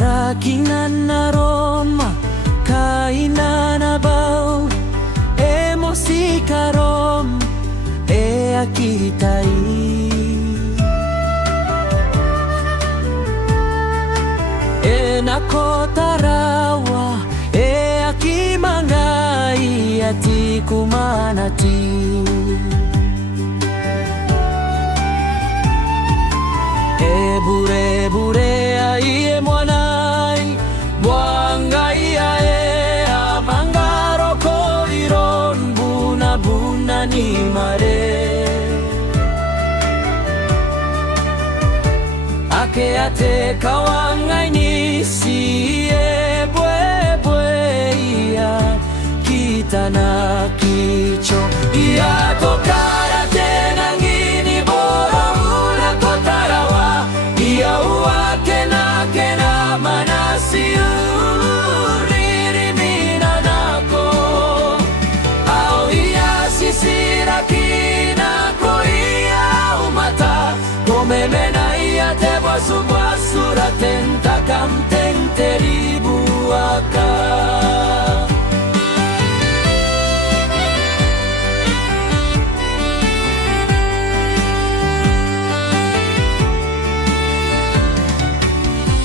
Karakingan aroma kainanabaw emosi karom akitai nako tarawa akimangai ati kumanati bure-bure ai mwanai mwangai ae amangaro ko iron buna-buna ni mare ake ate kawangai ni si bwe ia kita na kicho ia kokara tena ngini bora una kotarawa ia uake na kena manasi uriri mina nako au ia sisira kina ko ia umata komemena ia te basura tenta kamten teribu aka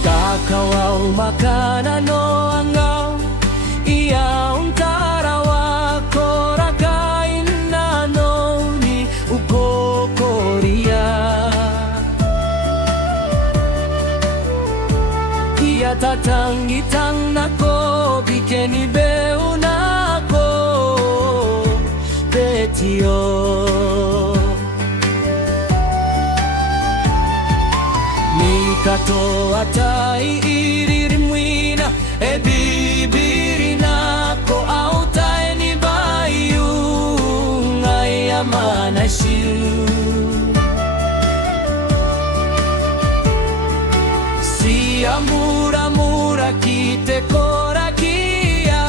kakawau makanan no angau ia untarawa korakain nano ni ukokoria ia tatangitang nako bikeni beu nako betio mikato atai iririmwina bibiri nako autai ni bayu ngai amanashu mura-mura kite korakia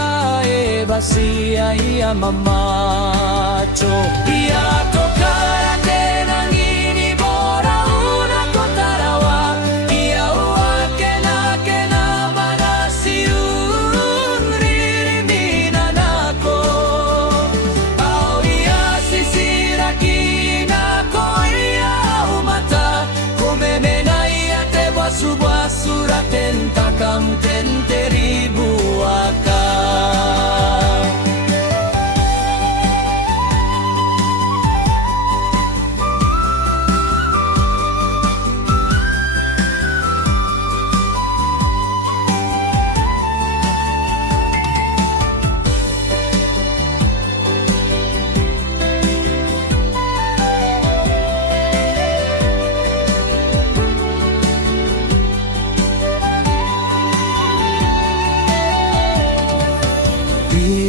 basia ia mamacho ia tokara tena ngini bora una kotarawa ia uake na kena manasi uriri mina nako au ia sisira kina ko ia umata kumemena ia te basura tenta kamten teribu aka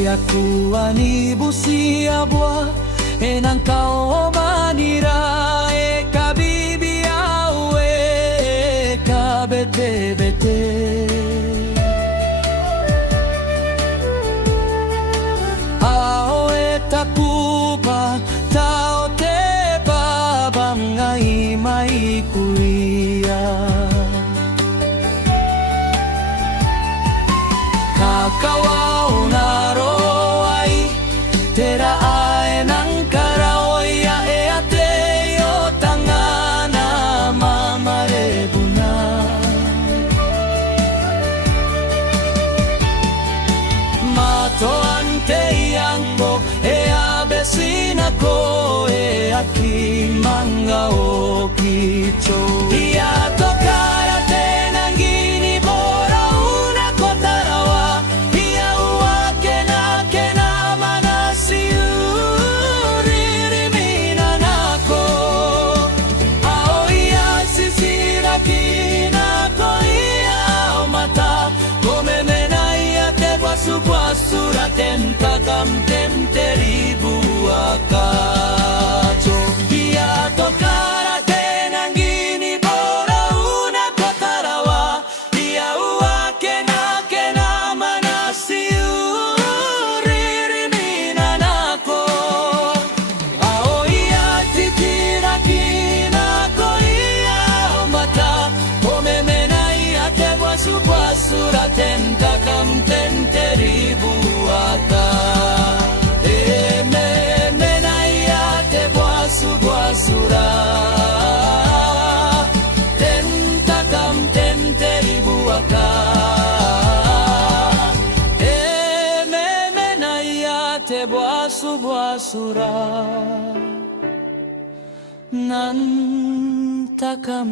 aku ani busia bua enang kau manira kabibi au kabete au takupa tau te babangai mai kuia kakawau naro tera ae nang karaoia ate yo tangana mamare buna mato ante yango abesina ko aki manga o kicho ia tokara tena ngini bora una kotarawa ia uake na kena manasi uriri mina nako au ia sisira kina ko ia umata komemena ia te basura tenta kamten teribu akacho ia tokara tena ngini bora una kotarawa ia uake na kena manasi uriri mina nako au ia titira kina ko ia umata komemena ia te basura tentakam teribuaka memenayate bwasu bwasura tentakam teribuaka memenayate bwasu bwasura nantakam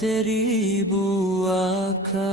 teribuaka.